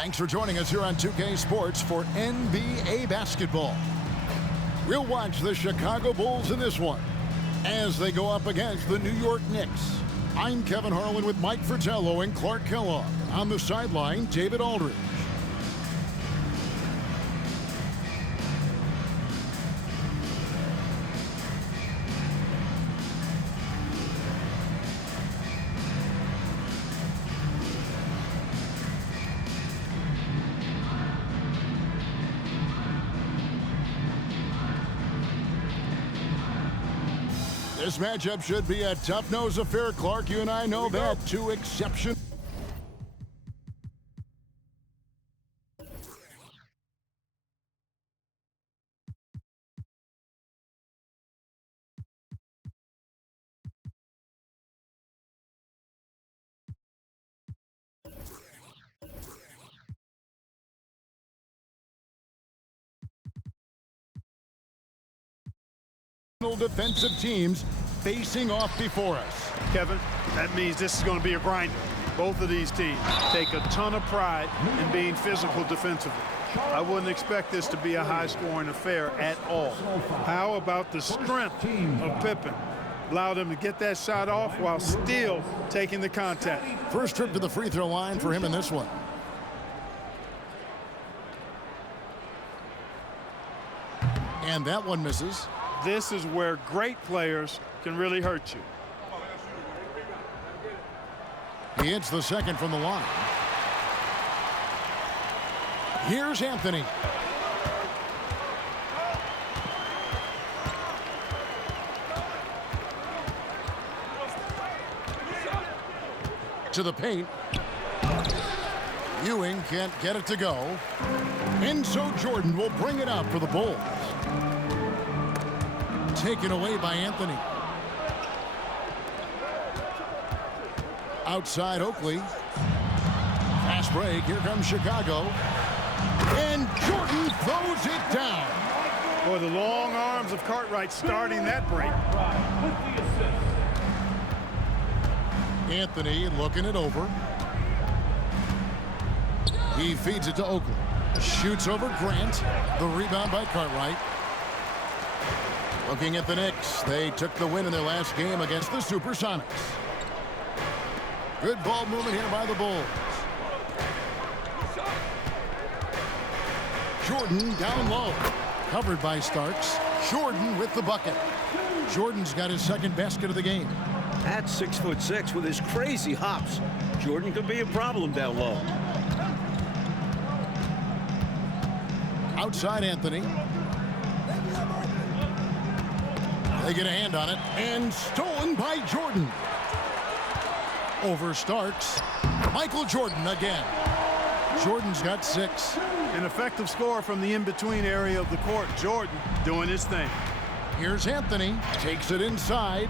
Thanks for joining us here on 2K Sports for NBA basketball. We'll watch the Chicago Bulls in this one as they go up against the New York Knicks. I'm Kevin Harlan with Mike Fratello and Clark Kellogg. On the sideline, David Aldridge. This matchup should be a tough-nosed affair, Clark. You and I know that. Two exceptions. Defensive teams facing off before us. Kevin, that means this is going to be a grinder. Both of these teams take a ton of pride in being physical defensively. I wouldn't expect this to be a high-scoring affair at all. How about the strength of Pippen? Allowed him to get that shot off while still taking the contact. First trip to the free throw line for him in this one. And that one misses. This is where great players can really hurt you. He hits the second from the line. Here's Anthony. To the paint. Ewing can't get it to go. And so Jordan will bring it up for the Bulls. Taken away by Anthony. Outside Oakley. Fast break. Here comes Chicago. And Jordan throws it down. Boy, the long arms of Cartwright starting that break. Anthony looking it over. He feeds it to Oakley. Shoots over Grant. The rebound by Cartwright. Looking at the Knicks, they took the win in their last game against the Supersonics. Good ball movement here by the Bulls. Jordan down low. Covered by Starks. Jordan with the bucket. Jordan's got his second basket of the game. At 6'6" with his crazy hops, Jordan could be a problem down low. Outside Anthony. They get a hand on it, and stolen by Jordan. Over Starks. Michael Jordan again. Jordan's got 6. An effective score from the in-between area of the court. Jordan doing his thing. Here's Anthony. Takes it inside.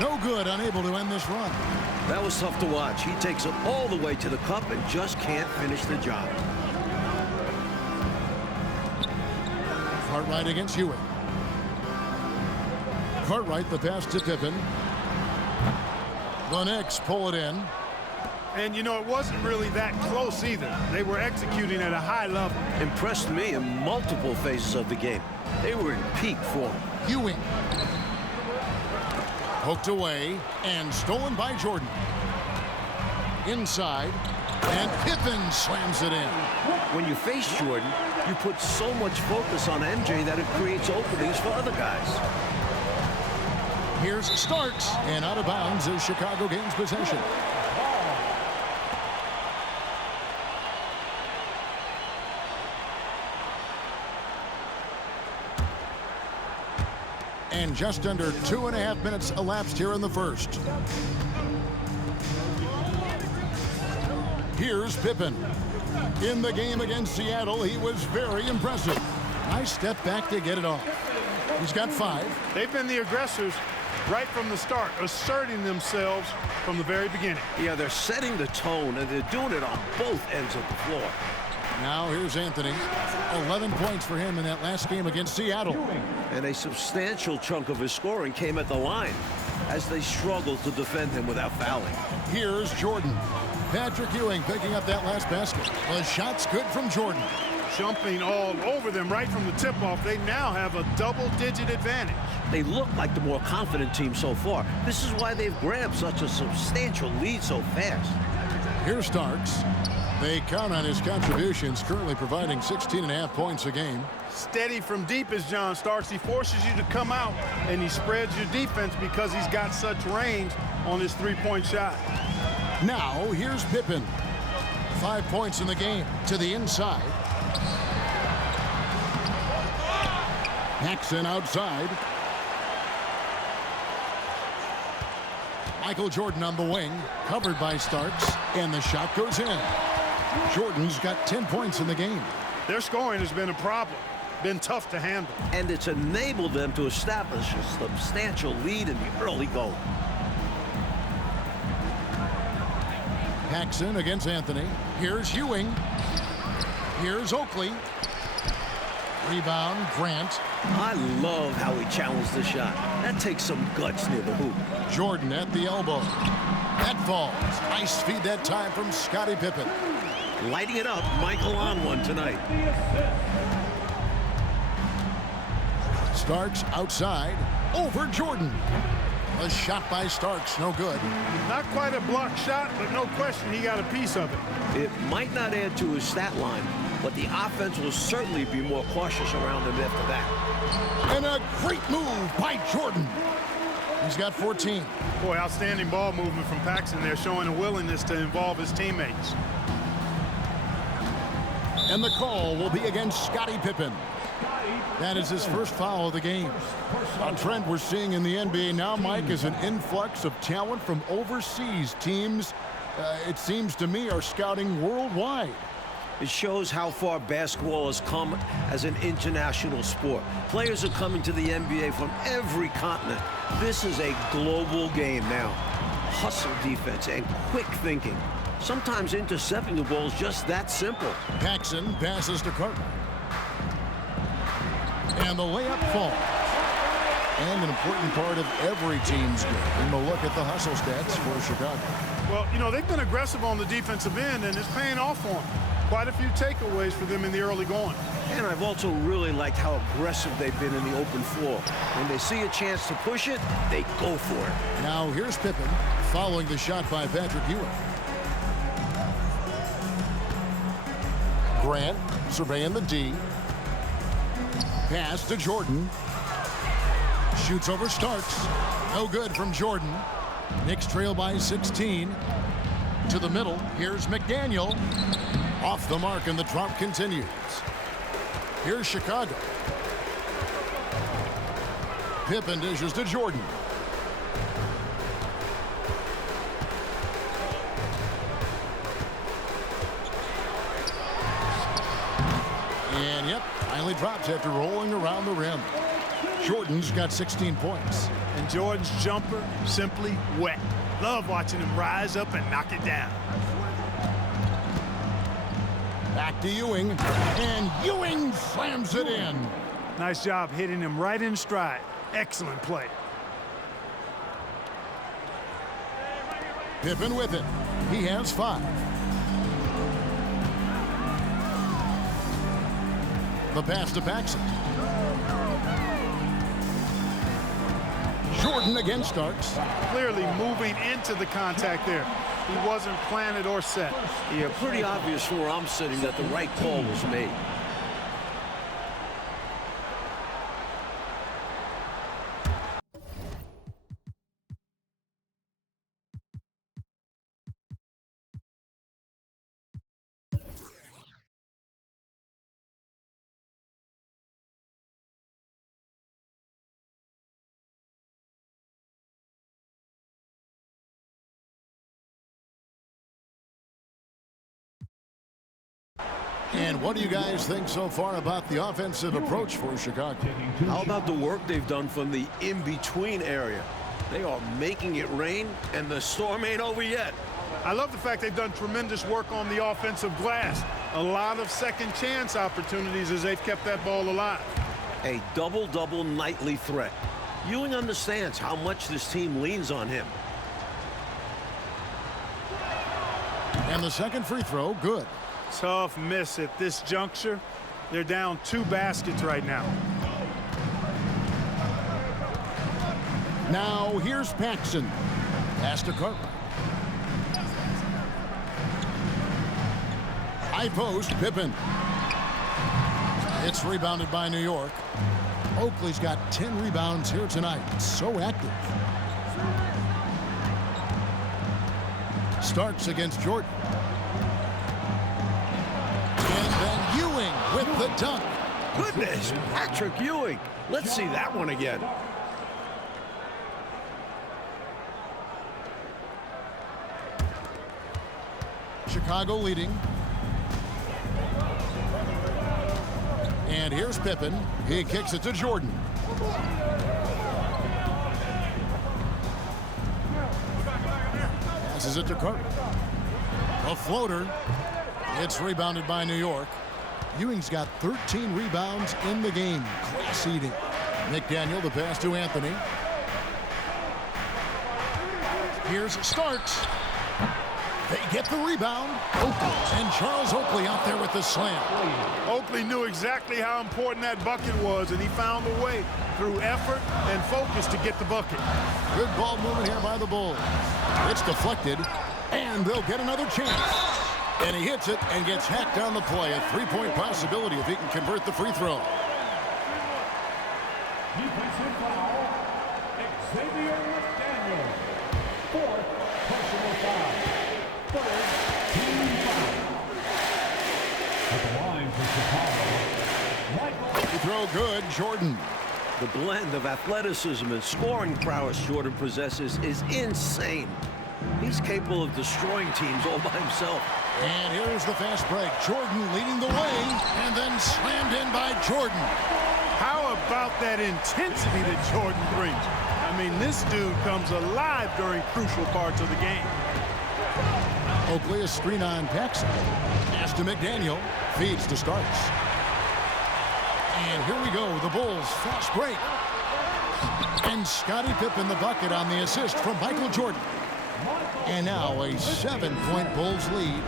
No good, unable to end this run. That was tough to watch. He takes it all the way to the cup and just can't finish the job. Cartwright against Ewing. Cartwright, the pass to Pippen. The Knicks pull it in. And, you know, it wasn't really that close either. They were executing at a high level. Impressed me in multiple phases of the game. They were in peak form. Ewing. Poked away and stolen by Jordan. Inside. And Pippen slams it in. When you face Jordan, you put so much focus on MJ that it creates openings for other guys. Here's Starks, and out of bounds as Chicago gains possession. And just under 2.5 minutes elapsed here in the first. Here's Pippen. In the game against Seattle, he was very impressive. Nice step back to get it off. He's got 5. They've been the aggressors right from the start, asserting themselves from the very beginning. Yeah, they're setting the tone, and they're doing it on both ends of the floor. Now here's Anthony. 11 points for him in that last game against Seattle. And a substantial chunk of his scoring came at the line as they struggled to defend him without fouling. Here's Jordan. Patrick Ewing picking up that last basket. The shot's good from Jordan. Jumping all over them right from the tip-off. They now have a double-digit advantage. They look like the more confident team so far. This is why they've grabbed such a substantial lead so fast. Here's Starks. They count on his contributions, currently providing 16.5 points a game. Steady from deep is John Starks. He forces you to come out, and he spreads your defense because he's got such range on his three-point shot. Now, here's Pippen. 5 points in the game to the inside. Paxson outside. Michael Jordan on the wing, covered by Starks, and the shot goes in. Jordan's got 10 points in the game. Their scoring has been a problem, been tough to handle. And it's enabled them to establish a substantial lead in the early going. Paxson against Anthony. Here's Ewing. Here's Oakley. Rebound, Grant. I love how he challenged the shot. That takes some guts near the hoop. Jordan at the elbow. That falls. Nice feed that time from Scottie Pippen. Lighting it up, Michael on one tonight. Starks outside. Over Jordan. A shot by Starks, no good. Not quite a block shot, but no question he got a piece of it. It might not add to his stat line, but the offense will certainly be more cautious around him after that. And a great move by Jordan. He's got 14. Boy, outstanding ball movement from Paxson there, showing a willingness to involve his teammates. And the call will be against Scottie Pippen. That is his first foul of the game. A trend we're seeing in the NBA now, Mike, is an influx of talent from overseas teams. It seems to me are scouting worldwide. It shows how far basketball has come as an international sport. Players are coming to the NBA from every continent. This is a global game now. Hustle defense and quick thinking. Sometimes intercepting the ball is just that simple. Paxson passes to Cartwright. And the layup falls. And an important part of every team's game. And we'll look at the hustle stats for Chicago. Well, you know, they've been aggressive on the defensive end, and it's paying off for them. Quite a few takeaways for them in the early going. And I've also really liked how aggressive they've been in the open floor. When they see a chance to push it, they go for it. Now here's Pippen following the shot by Patrick Ewing. Grant surveying the D. Pass to Jordan. Shoots over Starks. No good from Jordan. Knicks trail by 16. To the middle. Here's McDaniel. Off the mark, and the drop continues. Here's Chicago. Pippen dishes to Jordan. And yep, finally drops after rolling around the rim. Jordan's got 16 points. And Jordan's jumper, simply wet. Love watching him rise up and knock it down. Back to Ewing, and Ewing slams it in. Nice job hitting him right in stride. Excellent play. Pippen with it. He has 5. The pass to Paxson. Jordan against Starks. Clearly moving into the contact there. He wasn't planted or set. Yeah, pretty obvious from where I'm sitting that the right call was made. And what do you guys think so far about the offensive approach for Chicago? How about the work they've done from the in-between area? They are making it rain, and the storm ain't over yet. I love the fact they've done tremendous work on the offensive glass. A lot of second chance opportunities as they've kept that ball alive. A double-double nightly threat. Ewing understands how much this team leans on him. And the second free throw, good. Tough miss at this juncture. They're down 2 baskets right now. Now here's Paxson. Pass to Cartwright. High post, Pippen. It's rebounded by New York. Oakley's got 10 rebounds here tonight. So active. Starks against Jordan. And then Ewing with the dunk. Goodness, Patrick Ewing. Let's see that one again. Chicago leading. And here's Pippen. He kicks it to Jordan. Passes it to Carter. A floater. It's rebounded by New York. Ewing's got 13 rebounds in the game. Class eating. McDaniel, the pass to Anthony. Here's Starks. They get the rebound. Oakley. And Charles Oakley out there with the slam. Oakley knew exactly how important that bucket was, and he found a way through effort and focus to get the bucket. Good ball movement here by the Bulls. It's deflected, and they'll get another chance. And he hits it and gets hacked down the play. A three-point possibility if he can convert the free throw. Defensive foul, Xavier McDaniel. Fourth personal foul. Third team foul. At the line for Chicago, Michael. Free throw good, Jordan. The blend of athleticism and scoring prowess Jordan possesses is insane. He's capable of destroying teams all by himself. And here's the fast break. Jordan leading the way, and then slammed in by Jordan. How about that intensity that Jordan brings? I mean, this dude comes alive during crucial parts of the game. Oakley, a screen on Paxson. Pass to McDaniel. Feeds to Starks. And here we go. The Bulls fast break. And Scottie Pippen the bucket on the assist from Michael Jordan. And now a 7-point Bulls lead.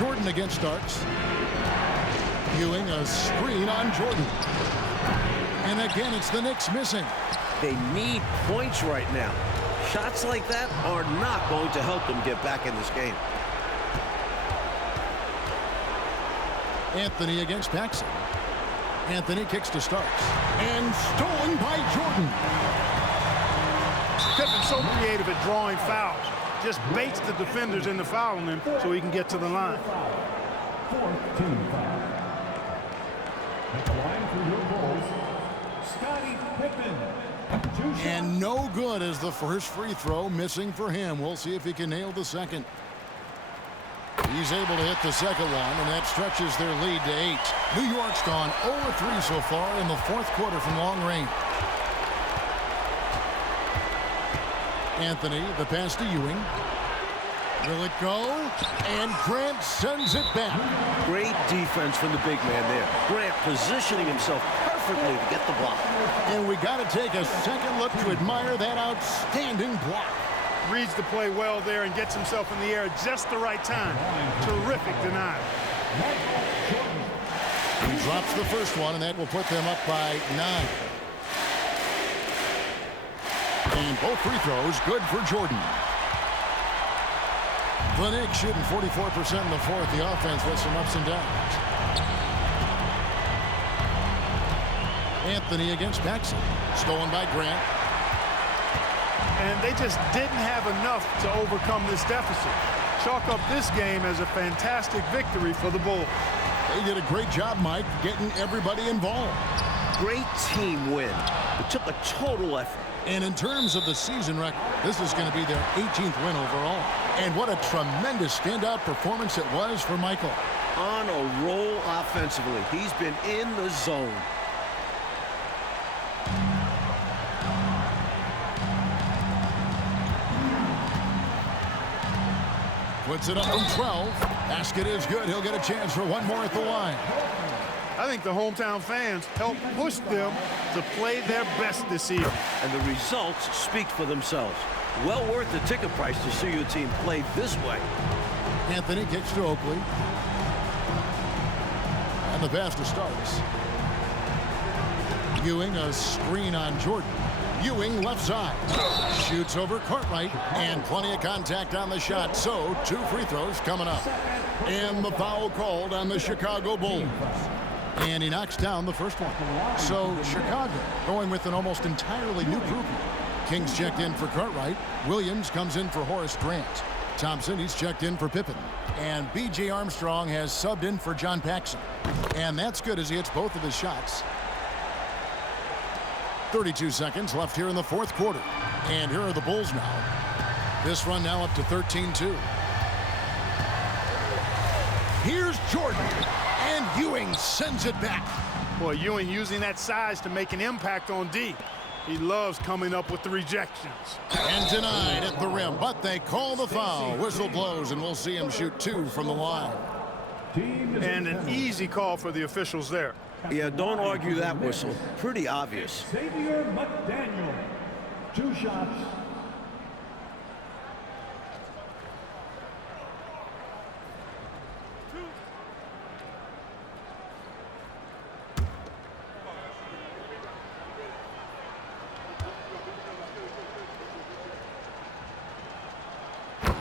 Jordan against Starks. Ewing, a screen on Jordan. And again, it's the Knicks missing. They need points right now. Shots like that are not going to help them get back in this game. Anthony against Paxson. Anthony kicks to Starks. And stolen by Jordan. Pippen's so creative at drawing fouls. Just baits the defenders into fouling him so he can get to the line. Fourth team foul. At the line for your Bulls, Scottie Pippen. And no good as the first free throw, missing for him. We'll see if he can nail the second. He's able to hit the second one, and that stretches their lead to 8. New York's gone 0-3 so far in the fourth quarter from long range. Anthony, the pass to Ewing. Will it go? And Grant sends it back. Great defense from the big man there. Grant positioning himself perfectly to get the block. And we got to take a second look to admire that outstanding block. Reads the play well there and gets himself in the air at just the right time. Terrific denial. He drops the first one, and that will put them up by 9. And both free throws good for Jordan. The Knicks shooting 44% in the fourth. The offense with some ups and downs. Anthony against Paxson. Stolen by Grant. And they just didn't have enough to overcome this deficit. Chalk up this game as a fantastic victory for the Bulls. They did a great job, Mike, getting everybody involved. Great team win. It took a total effort. And in terms of the season record, this is going to be their 18th win overall. And what a tremendous standout performance it was for Michael. On a roll offensively. He's been in the zone. Puts it up from 12. Basket is good. He'll get a chance for one more at the line. I think the hometown fans helped push them to play their best this season. And the results speak for themselves. Well worth the ticket price to see your team play this way. Anthony kicks to Oakley. And the pass to Starks. Ewing, a screen on Jordan. Ewing left side. Shoots over Cartwright. And plenty of contact on the shot. So 2 free throws coming up. And the foul called on the Chicago Bulls. And he knocks down the first one. So Chicago going with an almost entirely new group. Kings checked in for Cartwright. Williams comes in for Horace Grant. Thompson, he's checked in for Pippen. And B.J. Armstrong has subbed in for John Paxson. And that's good as he hits both of his shots. 32 seconds left here in the fourth quarter. And here are the Bulls now. This run now up to 13-2. Here's Jordan. And Ewing sends it back. Boy, Ewing using that size to make an impact on D. He loves coming up with the rejections. And denied at the rim, but they call the foul. Whistle blows, and we'll see him shoot 2 from the line. And an easy call for the officials there. Yeah, don't argue that whistle. Pretty obvious. Xavier McDaniel. 2 shots.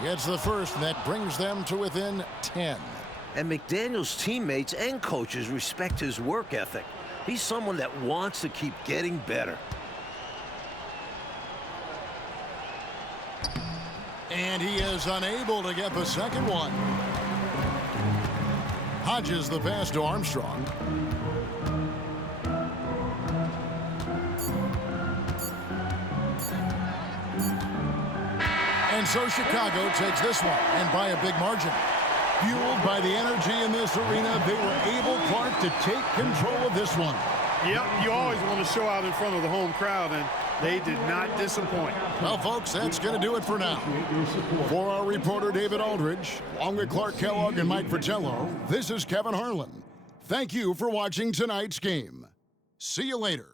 Gets the first, and that brings them to within 10. And McDaniel's teammates and coaches respect his work ethic. He's someone that wants to keep getting better. And he is unable to get the second one. Hodges the pass to Armstrong. And so Chicago takes this one, and by a big margin. Fueled by the energy in this arena, they were able, Clark, to take control of this one. Yep, you always want to show out in front of the home crowd, and they did not disappoint. Well, folks, that's going to do it for now. For our reporter, David Aldridge, along with Clark Kellogg and Mike Fratello, this is Kevin Harlan. Thank you for watching tonight's game. See you later.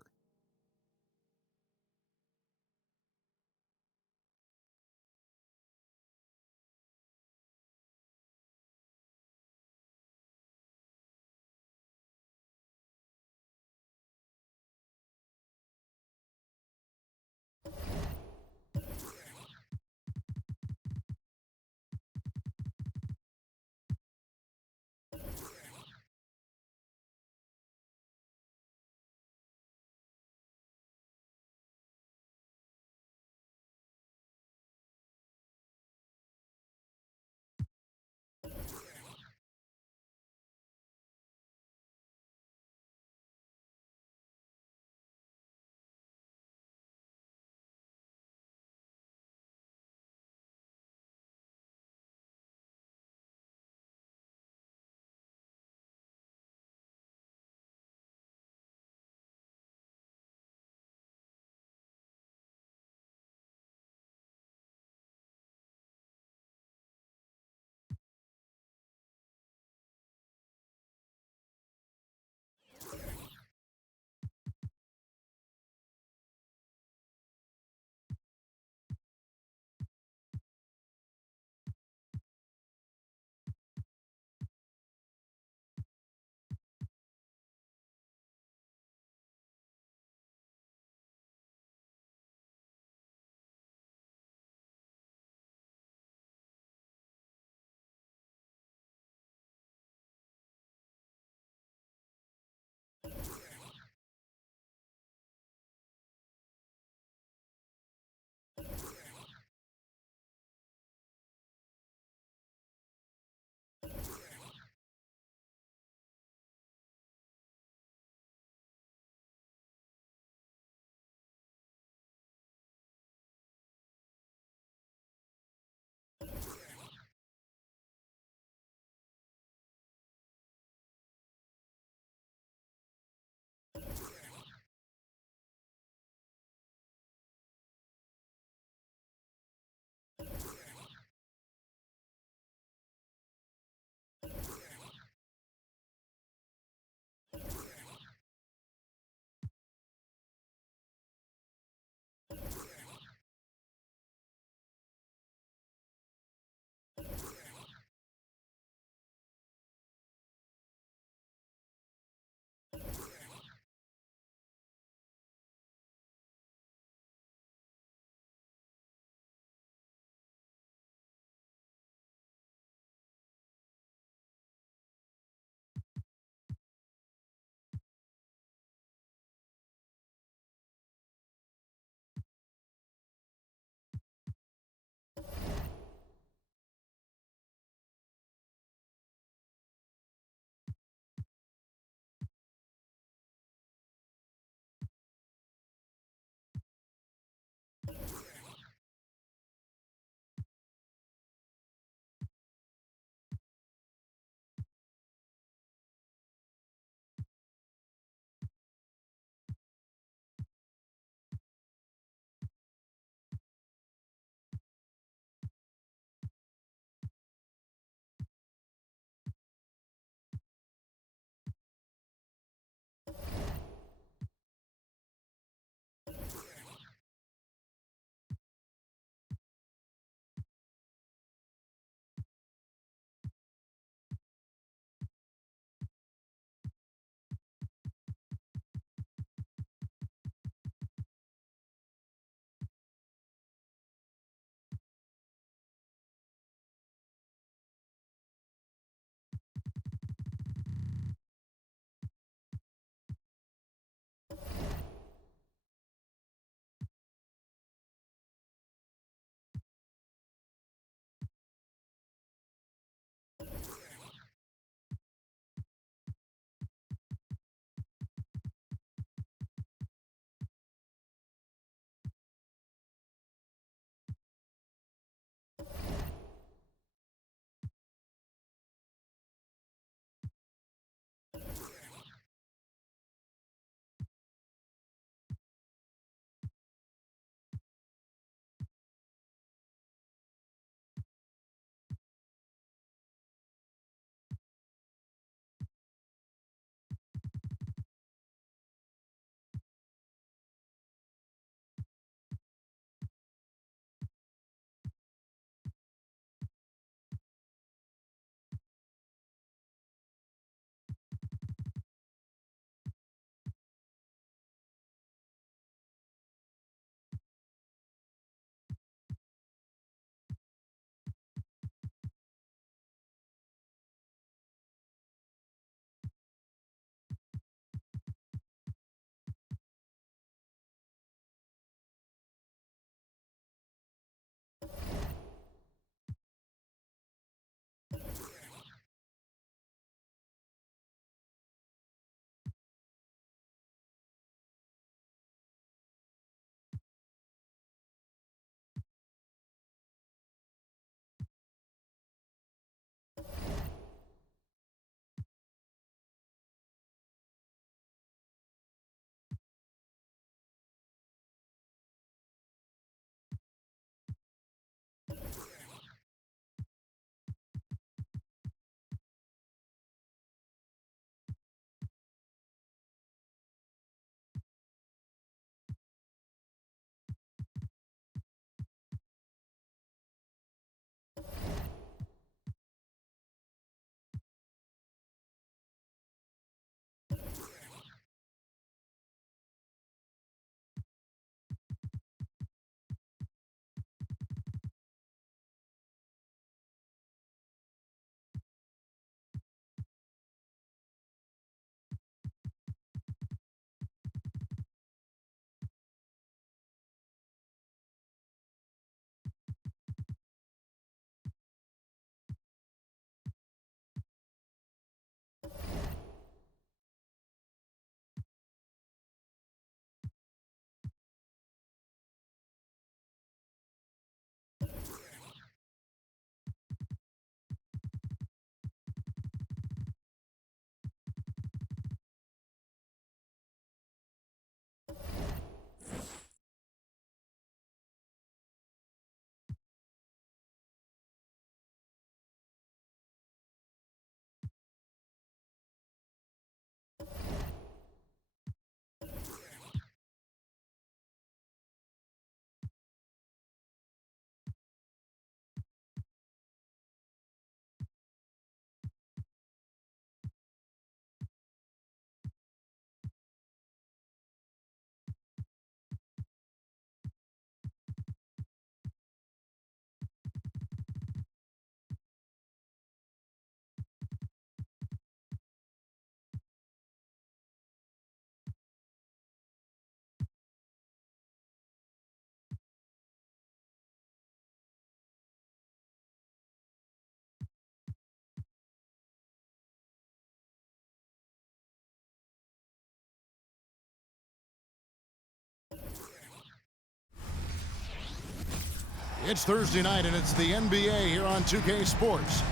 It's Thursday night, and it's the NBA here on 2K Sports.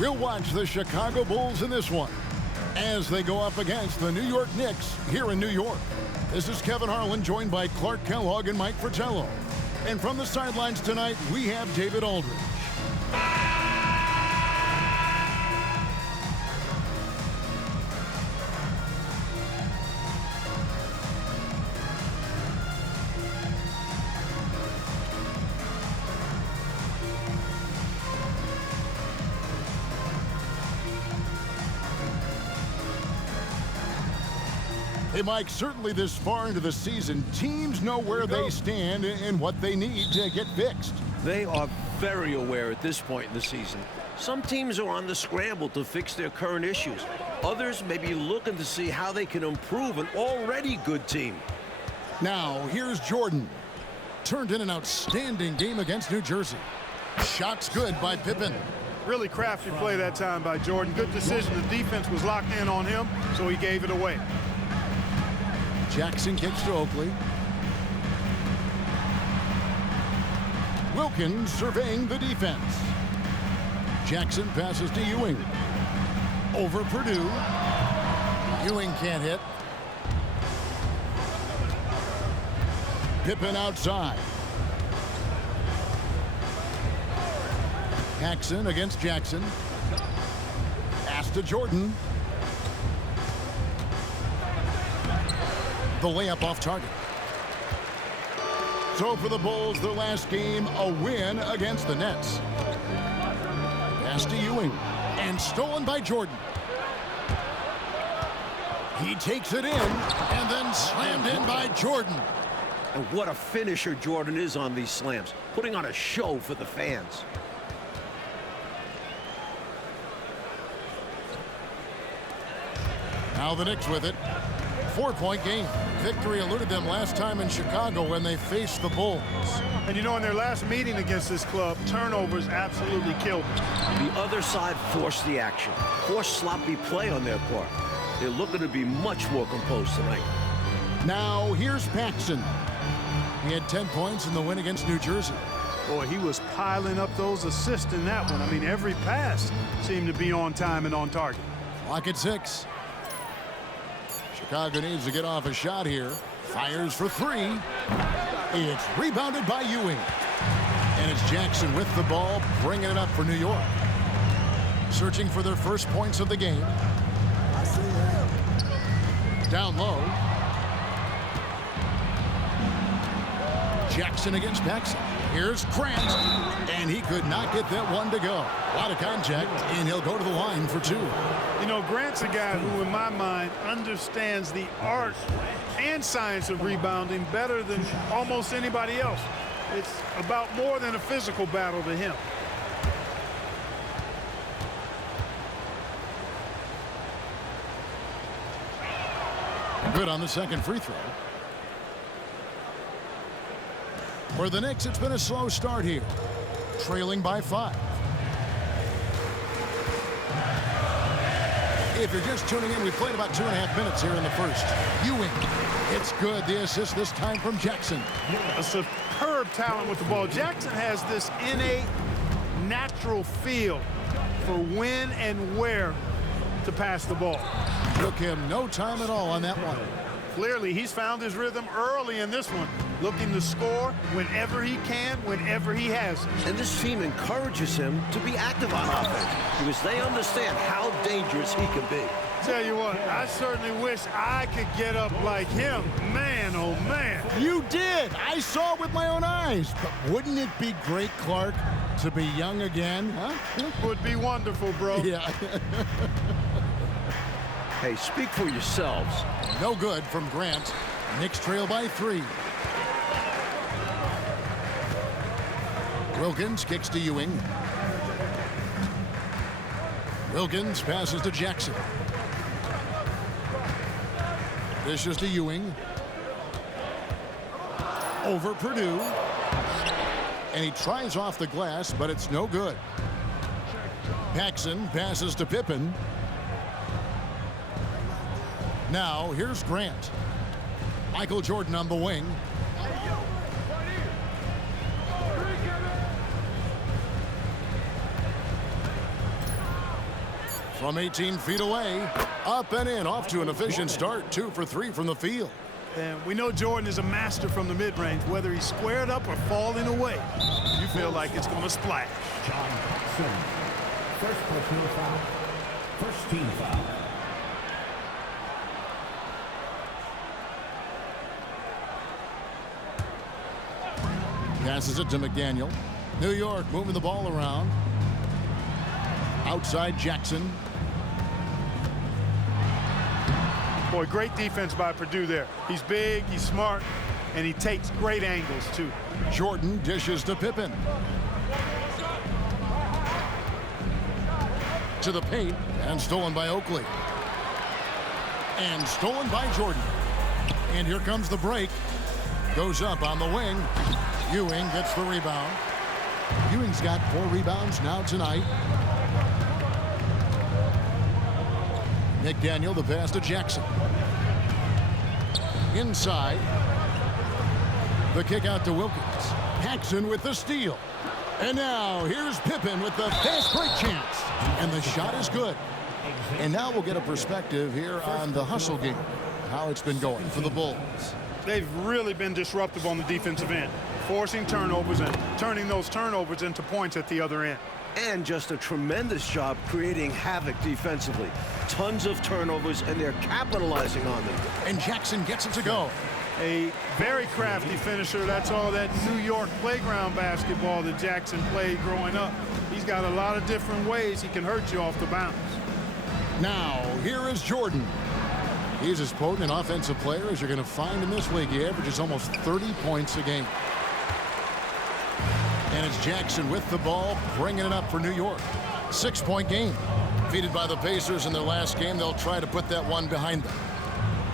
We'll watch the Chicago Bulls in this one as they go up against the New York Knicks here in New York. This is Kevin Harlan, joined by Clark Kellogg and Mike Fratello. And from the sidelines tonight, we have David Aldridge. Hey, Mike, certainly this far into the season, teams know where they stand and what they need to get fixed. They are very aware at this point in the season. Some teams are on the scramble to fix their current issues. Others may be looking to see how they can improve an already good team. Now, here's Jordan. Turned in an outstanding game against New Jersey. Shots good by Pippen. Really crafty play that time by Jordan. Good decision. The defense was locked in on him, so he gave it away. Jackson kicks to Oakley. Wilkins surveying the defense. Jackson passes to Ewing. Over Purdue. Ewing can't hit. Pippen outside. Paxson against Jackson. Pass to Jordan. The layup off target. So for the Bulls, their last game, a win against the Nets. Pass to Ewing, and stolen by Jordan. He takes it in, and then slammed in by Jordan. And what a finisher Jordan is on these slams, putting on a show for the fans. Now the Knicks with it. 4-point game. Victory eluded them last time in Chicago when they faced the Bulls. And you know, in their last meeting against this club, turnovers absolutely killed them. The other side forced the action, forced sloppy play on their part. They're looking to be much more composed tonight. Now here's Paxson. He had 10 points in the win against New Jersey. Boy, he was piling up those assists in that one. I mean, every pass seemed to be on time and on target. Clock at 6. Chicago needs to get off a shot here. Fires for 3. It's rebounded by Ewing. And it's Jackson with the ball, bringing it up for New York. Searching for their first points of the game. Down low. Jackson against Paxson. Here's Grant, and he could not get that one to go. A lot of contact, and he'll go to the line for 2. You know, Grant's a guy who, in my mind, understands the art and science of rebounding better than almost anybody else. It's about more than a physical battle to him. Good on the second free throw. For the Knicks, it's been a slow start here, trailing by 5. If you're just tuning in, we played about 2.5 minutes here in the first. Ewing, it's good. The assist this time from Jackson. A superb talent with the ball. Jackson has this innate, natural feel for when and where to pass the ball. Took him no time at all on that one. Clearly, he's found his rhythm early in this one, looking to score whenever he can, whenever he has. And this team encourages him to be active on offense because they understand how dangerous he can be. Tell you what, I certainly wish I could get up like him. Man, oh man. You did. I saw it with my own eyes. But wouldn't it be great, Clark, to be young again? Huh? Would be wonderful, bro. Yeah. Hey, speak for yourselves. No good from Grant. Knicks trail by 3. Wilkins kicks to Ewing. Wilkins passes to Jackson. This is to Ewing. Over Purdue. And he tries off the glass, but it's no good. Paxson passes to Pippen. Now, here's Grant. Michael Jordan on the wing. from 18 feet away. Up and in, off to an efficient start. 2 for 3 from the field. And we know Jordan is a master from the mid-range, whether he's squared up or falling away. You feel like it's going to splash. John Paxson. First personal foul. First team foul. Passes it to McDaniel. New York moving the ball around. Outside Jackson. Boy, great defense by Purdue there. He's big, he's smart, and he takes great angles, too. Jordan dishes to Pippen. To the paint, and stolen by Oakley. And stolen by Jordan. And here comes the break. Goes up on the wing. Ewing gets the rebound. Ewing's got 4 rebounds now tonight. McDaniel, the pass to Jackson. Inside. The kick out to Wilkins. Paxson with the steal. And now here's Pippen with the fast break chance. And the shot is good. And now we'll get a perspective here on the hustle game. How it's been going for the Bulls. They've really been disruptive on the defensive end, forcing turnovers and turning those turnovers into points at the other end. And just a tremendous job creating havoc defensively. Tons of turnovers, and they're capitalizing on them. And Jackson gets it to go. A very crafty finisher. That's all that New York playground basketball that Jackson played growing up. He's got a lot of different ways he can hurt you off the bounce. Now, here is Jordan. He's as potent an offensive player as you're going to find in this league. He averages almost 30 points a game. And it's Jackson with the ball, bringing it up for New York. 6-point game. Defeated by the Pacers in their last game, they'll try to put that one behind them.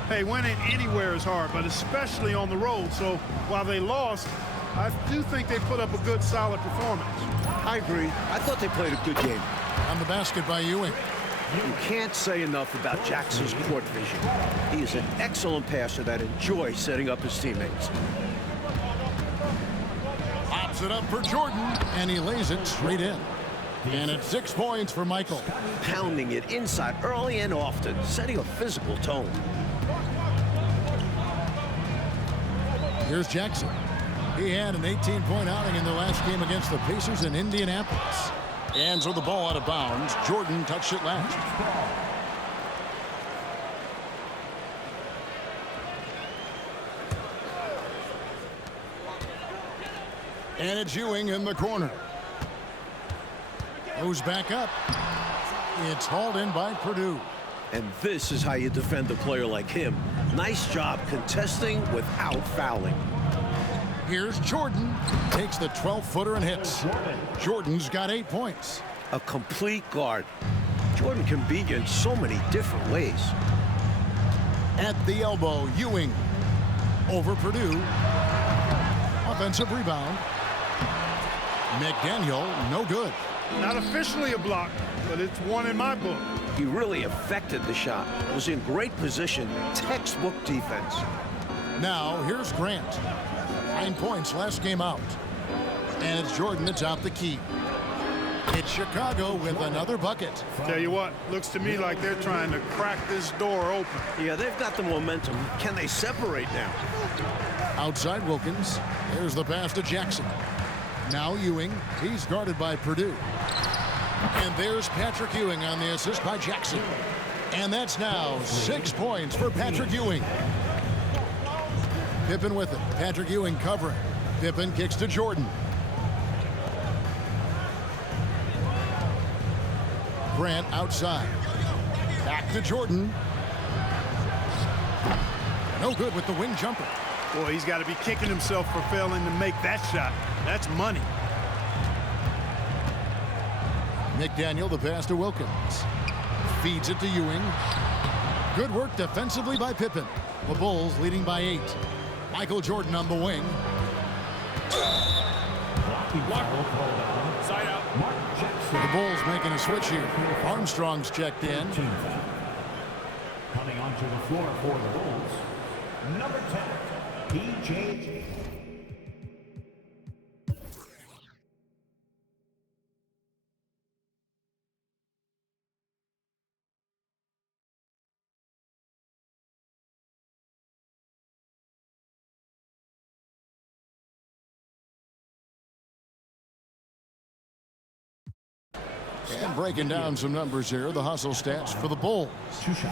Hey, winning anywhere is hard, but especially on the road. So while they lost, I do think they put up a good, solid performance. I agree. I thought they played a good game. On the basket by Ewing. You can't say enough about Jackson's court vision. He is an excellent passer that enjoys setting up his teammates. Pops it up for Jordan, and he lays it straight in. And it's 6 points for Michael. Pounding it inside early and often, setting a physical tone. Here's Jackson. He had an 18-point outing in their last game against the Pacers in Indianapolis. And so the ball out of bounds. Jordan touched it last. And it's Ewing in the corner. Goes back up. It's hauled in by Purdue. And this is how you defend a player like him. Nice job contesting without fouling. Here's Jordan. Takes the 12-footer and hits. Jordan's got 8 points. A complete guard. Jordan can beat you in so many different ways. At the elbow, Ewing. Over Purdue. Offensive rebound. McDaniel, no good. Not officially a block, but it's one in my book. He really affected the shot. Was in great position. Textbook defense. Now, here's Grant. 9 points last game out. And it's Jordan to top the key. It's Chicago with another bucket. Tell you what, looks to me like they're trying to crack this door open. Yeah, they've got the momentum. Can they separate now? Outside Wilkins. There's the pass to Jackson. Now Ewing. He's guarded by Purdue. And there's Patrick Ewing on the assist by Jackson. And that's now 6 points for Patrick Ewing. Pippen with it. Patrick Ewing covering. Pippen kicks to Jordan. Grant outside. Back to Jordan. No good with the wing jumper. Boy, he's got to be kicking himself for failing to make that shot. That's money. McDaniel, the pass to Wilkins. Feeds it to Ewing. Good work defensively by Pippen. The Bulls leading by 8. Michael Jordan on the wing. Side out. Mark Jackson. The Bulls making a switch here. Armstrong's checked in. Coming onto the floor for the Bulls, number 10, P.J. And breaking down some numbers here, the hustle stats for the Bulls.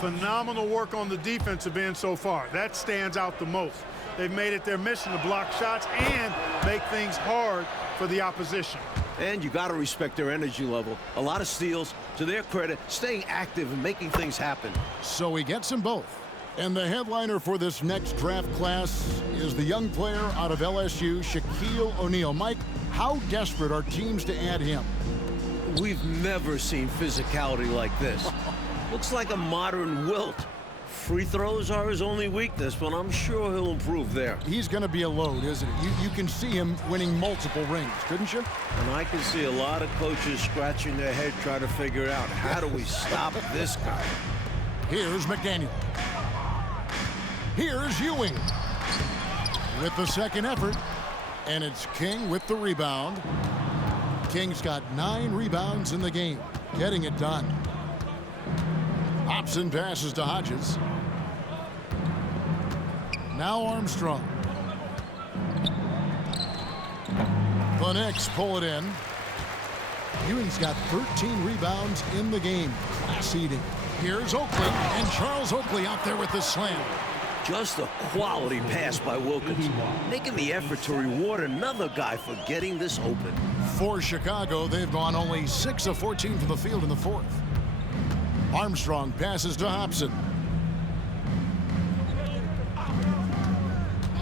Phenomenal work on the defensive end so far. That stands out the most. They've made it their mission to block shots and make things hard for the opposition. And you got to respect their energy level. A lot of steals. To their credit, staying active and making things happen. So he gets them both. And the headliner for this next draft class is the young player out of LSU, Shaquille O'Neal. Mike, how desperate are teams to add him? We've never seen physicality like this. Looks like a modern Wilt. Free throws are his only weakness, but I'm sure he'll improve there. He's going to be a load, isn't it? You can see him winning multiple rings, couldn't you? And I can see a lot of coaches scratching their head trying to figure out, how do we stop this guy? Here's McDaniel. Here's Ewing with the second effort, and it's King with the rebound. King's got 9 rebounds in the game, getting it done. Hobson passes to Hodges. Now Armstrong. The Knicks pull it in. Ewing's got 13 rebounds in the game. Class eating. Here's Oakley, and Charles Oakley out there with the slam. Just a quality pass by Wilkins, making the effort to reward another guy for getting this open. For Chicago, they've gone only 6 of 14 from the field in the fourth. Armstrong passes to Hobson.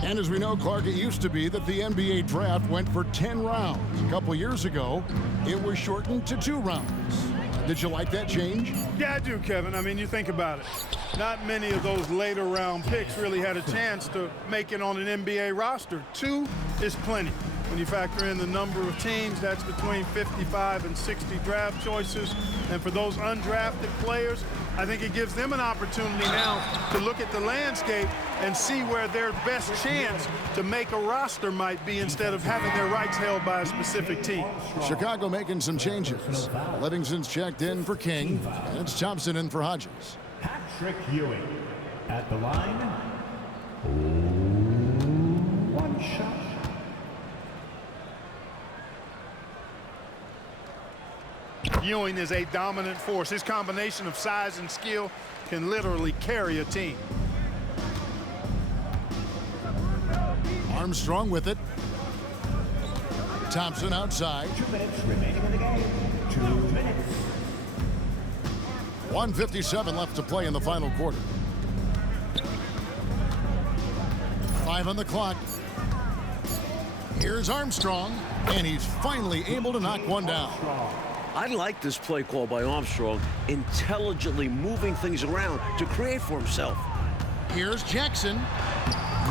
And as we know, Clark, it used to be that the NBA draft went for 10 rounds. A couple years ago, it was shortened to 2 rounds. Did you like that change? Yeah, I do, Kevin. I mean, you think about it. Not many of those later round picks really had a chance to make it on an NBA roster. 2 is plenty. When you factor in the number of teams, that's between 55 and 60 draft choices. And for those undrafted players, I think it gives them an opportunity now to look at the landscape and see where their best chance to make a roster might be instead of having their rights held by a specific team. Chicago making some changes. Livingston's checked in for King, and it's Thompson in for Hodges. Patrick Ewing at the line. 1 shot. Ewing is a dominant force. His combination of size and skill can literally carry a team. Armstrong with it. Thompson outside. 2 minutes remaining in the game. 2 minutes. 1:57 left to play in the final quarter. 5 on the clock. Here's Armstrong, and he's finally able to knock one down. I like this play call by Armstrong, intelligently moving things around to create for himself. Here's Jackson.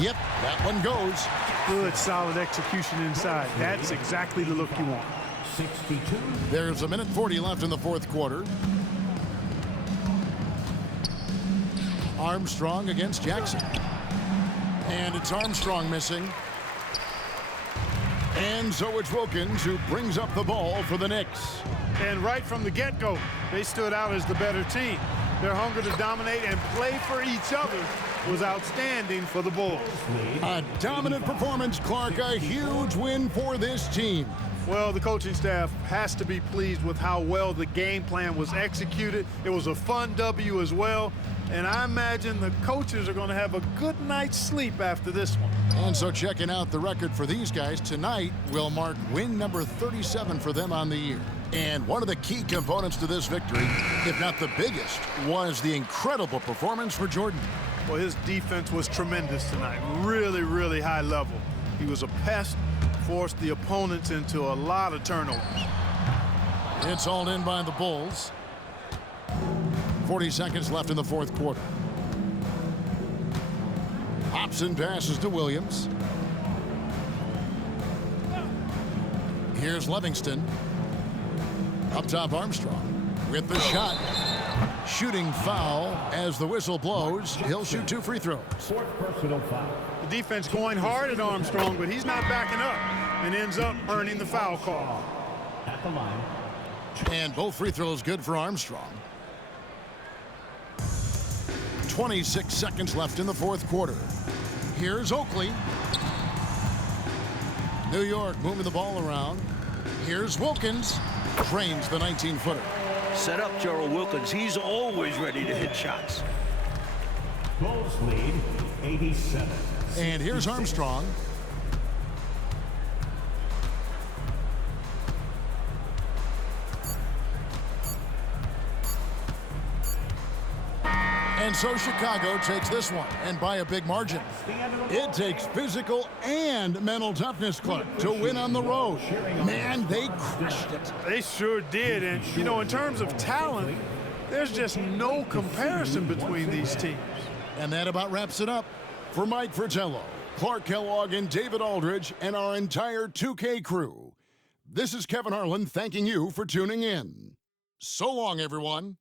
Yep, that one goes. Good, solid execution inside. That's exactly the look you want. 62. There's 1:40 left in the fourth quarter. Armstrong against Jackson. And it's Armstrong missing. And so it's Wilkins who brings up the ball for the Knicks. And right from the get-go, they stood out as the better team. Their hunger to dominate and play for each other was outstanding for the Bulls. A dominant performance, Clark. A huge win for this team. Well, the coaching staff has to be pleased with how well the game plan was executed. It was a fun W as well. And I imagine the coaches are going to have a good night's sleep after this one. And so checking out the record for these guys tonight will mark win number 37 for them on the year. And one of the key components to this victory, if not the biggest, was the incredible performance for Jordan. Well, his defense was tremendous tonight. Really, really high level. He was a pest, forced the opponents into a lot of turnovers. It's hauled in by the Bulls. 40 seconds left in the fourth quarter. Hobson passes to Williams. Here's Livingston. Up top, Armstrong with the shot. Shooting foul as the whistle blows. He'll shoot 2 free throws. 4th personal foul. The defense going hard at Armstrong, but he's not backing up and ends up earning the foul call. At the line. And both free throws good for Armstrong. 26 seconds left in the fourth quarter. Here's Oakley. New York moving the ball around. Here's Wilkins. Drains the 19-footer. Set up Gerald Wilkins. He's always ready to hit shots. Bulls lead 87. And here's Armstrong. And so Chicago takes this one, and by a big margin. It takes physical and mental toughness, Clark, to win on the road. Man, they crushed it. They sure did. And, you know, in terms of talent, there's just no comparison between these teams. And that about wraps it up. For Mike Fratello, Clark Kellogg, and David Aldridge, and our entire 2K crew, this is Kevin Harlan thanking you for tuning in. So long, everyone.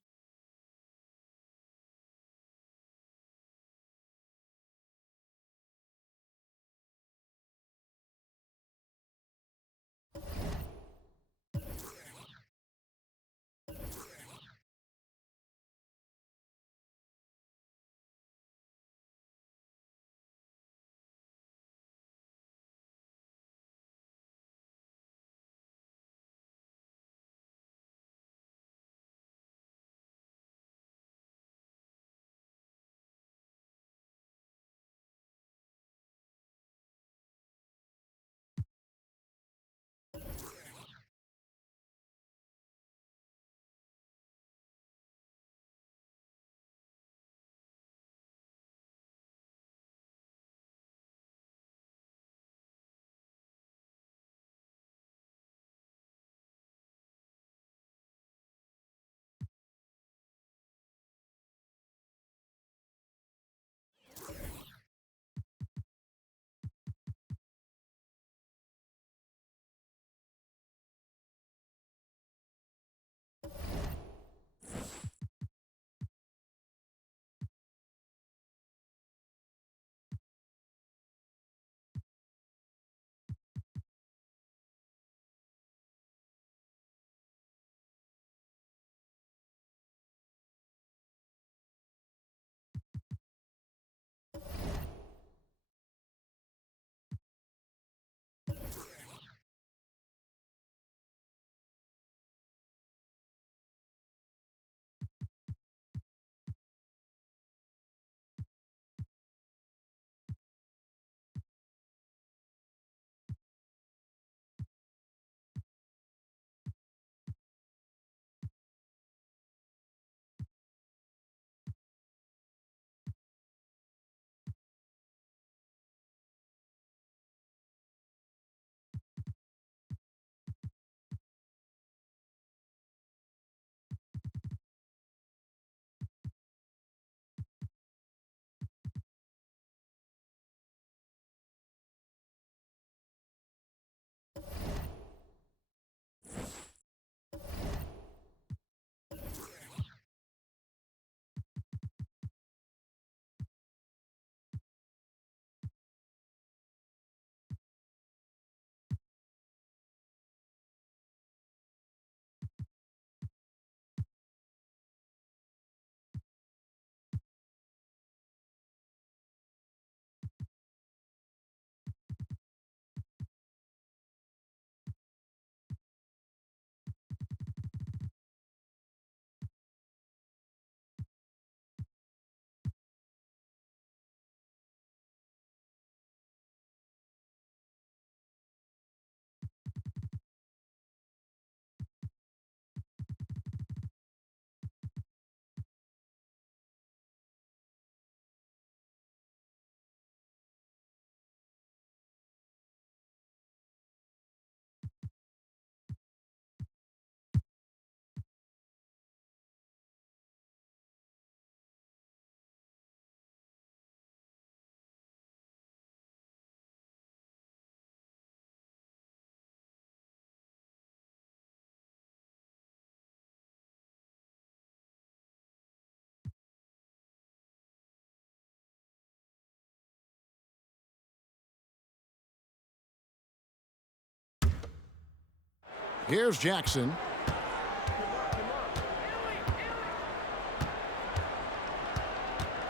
Here's Jackson.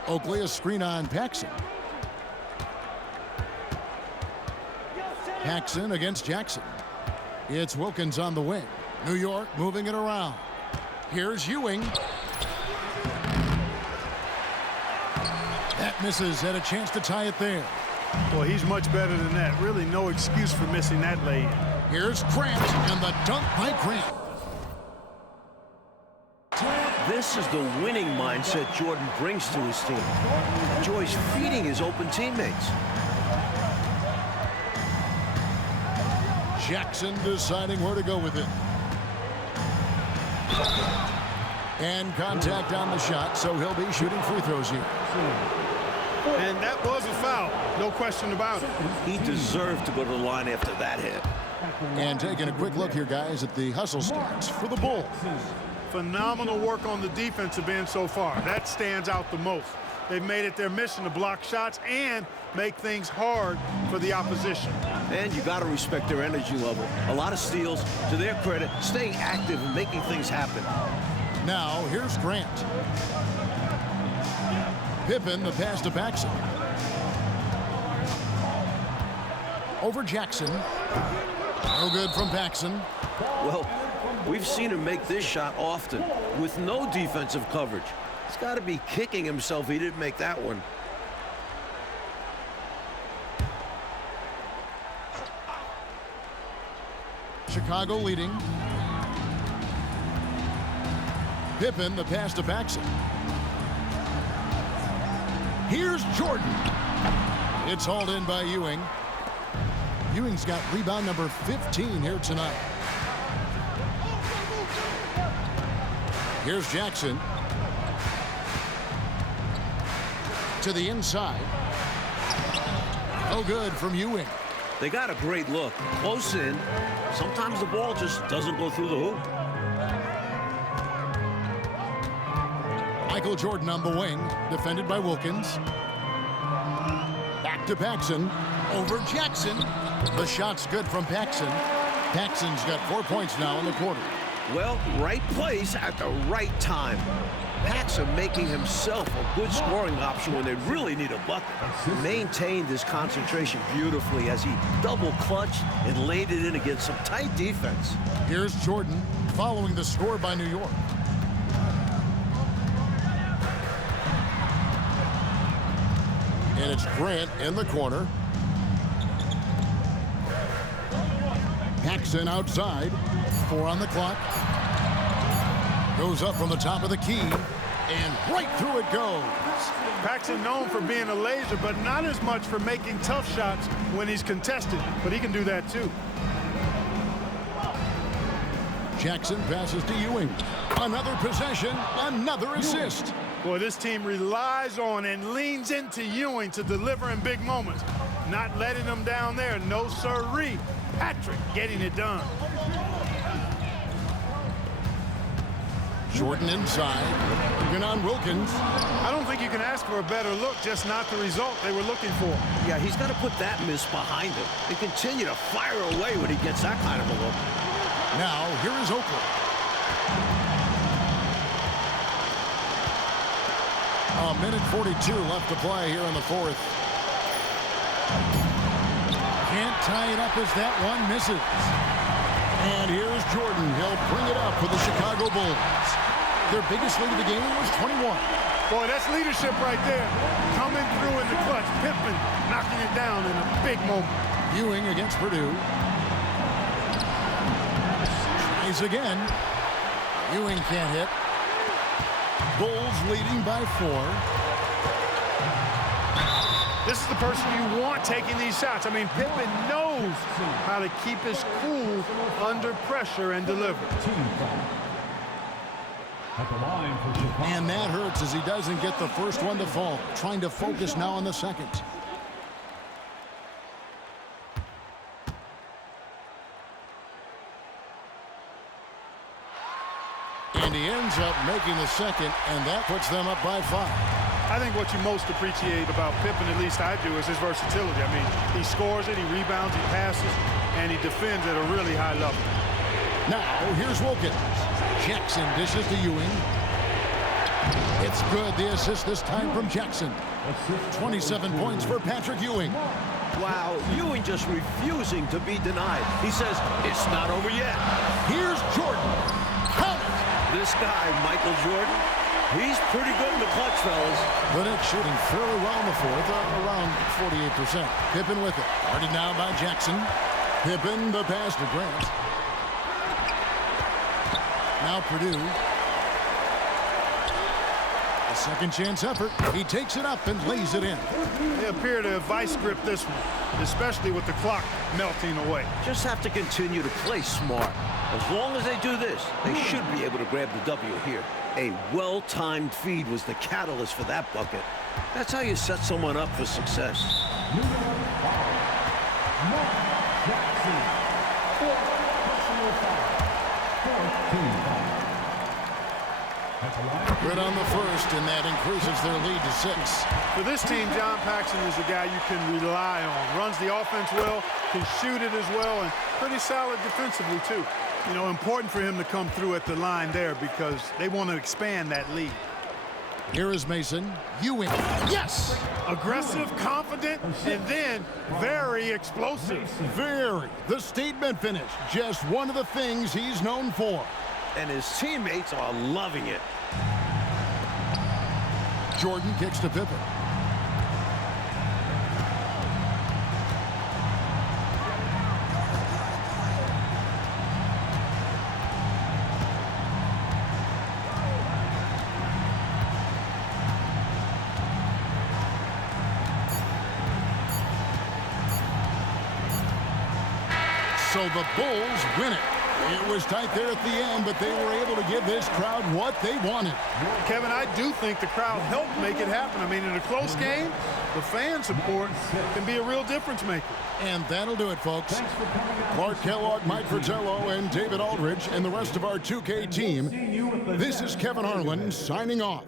Oakley, a screen on Paxson. Paxson against Jackson. It's Wilkins on the wing. New York moving it around. Here's Ewing. That misses. Had a chance to tie it there. Well, he's much better than that. Really no excuse for missing that lay-in. Here's Grant, and the dunk by Grant. This is the winning mindset Jordan brings to his team. Enjoys feeding his open teammates. Jackson deciding where to go with it. And contact on the shot, so he'll be shooting free throws here. And that was a foul. No question about it. He deserved to go to the line after that hit. And taking a quick look here, guys, at the hustle stats for the Bulls. Phenomenal work on the defensive end so far. That stands out the most. They've made it their mission to block shots and make things hard for the opposition. And you got to respect their energy level. A lot of steals, to their credit, staying active and making things happen. Now, here's Grant. Pippen, the pass to Paxson. Over Jackson. No good from Paxson. Well, we've seen him make this shot often with no defensive coverage. He's got to be kicking himself he didn't make that one. Chicago leading. Pippen, the pass to Paxson. Here's Jordan. It's hauled in by Ewing. Ewing's got rebound number 15 here tonight. Here's Jackson. To the inside. No good from Ewing. They got a great look. Close in. Sometimes the ball just doesn't go through the hoop. Michael Jordan on the wing, defended by Wilkins. Back to Paxson. Over Jackson. The shot's good from Paxson. Paxson's got 4 points now in the quarter. Well, right place at the right time. Paxson making himself a good scoring option when they really need a bucket. Maintained his concentration beautifully as he double clutched and laid it in against some tight defense. Here's Jordan following the score by New York. And it's Grant in the corner. Paxson outside. 4 on the clock. Goes up from the top of the key. And right through it goes. Paxson known for being a laser, but not as much for making tough shots when he's contested. But he can do that too. Jackson passes to Ewing. Another possession, another assist. Boy, this team relies on and leans into Ewing to deliver in big moments. Not letting them down there. No sirree. Patrick getting it done. Jordan inside. Working on Wilkins. I don't think you can ask for a better look, just not the result they were looking for. Yeah, he's got to put that miss behind him and continue to fire away when he gets that kind of a look. Now, here is Oakland. A minute 42 left to play here in the fourth. Can't tie it up as that one misses. And here's Jordan. He'll bring it up for the Chicago Bulls. Their biggest lead of the game was 21. Boy, that's leadership right there. Coming through in the clutch. Pippen knocking it down in a big moment. Ewing against Purdue. Tries again. Ewing can't hit. Bulls leading by 4. This is the person you want taking these shots. I mean, Pippen knows how to keep his cool under pressure and deliver. At the line for Chicago. And that hurts as he doesn't get the first one to fall. Trying to focus now on the second. And he ends up making the second, and that puts them up by 5. I think what you most appreciate about Pippen, at least I do, is his versatility. I mean, he scores it, he rebounds, he passes, and he defends at a really high level. Now, here's Wilkins. Jackson dishes to Ewing. It's good. The assist this time from Jackson. 27 points for Patrick Ewing. Wow, Ewing just refusing to be denied. He says, it's not over yet. Here's Jordan. Count it. This guy, Michael Jordan, he's pretty good in the clutch, fellas. The Knicks shooting fairly well in the fourth, around 48%. Pippen with it. Guarded now by Jackson. Pippen, the pass to Grant. Now Purdue. A second chance effort. He takes it up and lays it in. They appear to have vice gripped this one, especially with the clock melting away. Just have to continue to play smart. As long as they do this, they should be able to grab the W here. A well-timed feed was the catalyst for that bucket. That's how you set someone up for success. Good on the first, and that increases their lead to 6. For this team, John Paxson is a guy you can rely on. Runs the offense well, can shoot it as well, and pretty solid defensively, too. You know, important for him to come through at the line there because they want to expand that lead. Here is Mason. Ewing. Yes! Aggressive, confident, and then very explosive. Very. The statement finish. Just one of the things he's known for. And his teammates are loving it. Jordan kicks to Pippen. So the Bulls win it. It was tight there at the end, but they were able to give this crowd what they wanted. Kevin, I do think the crowd helped make it happen. I mean, in a close game, the fan support can be a real difference maker. And that'll do it, folks. Clark Kellogg, Mike Fratello, and David Aldridge, and the rest of our 2K team. This is Kevin Harlan signing off.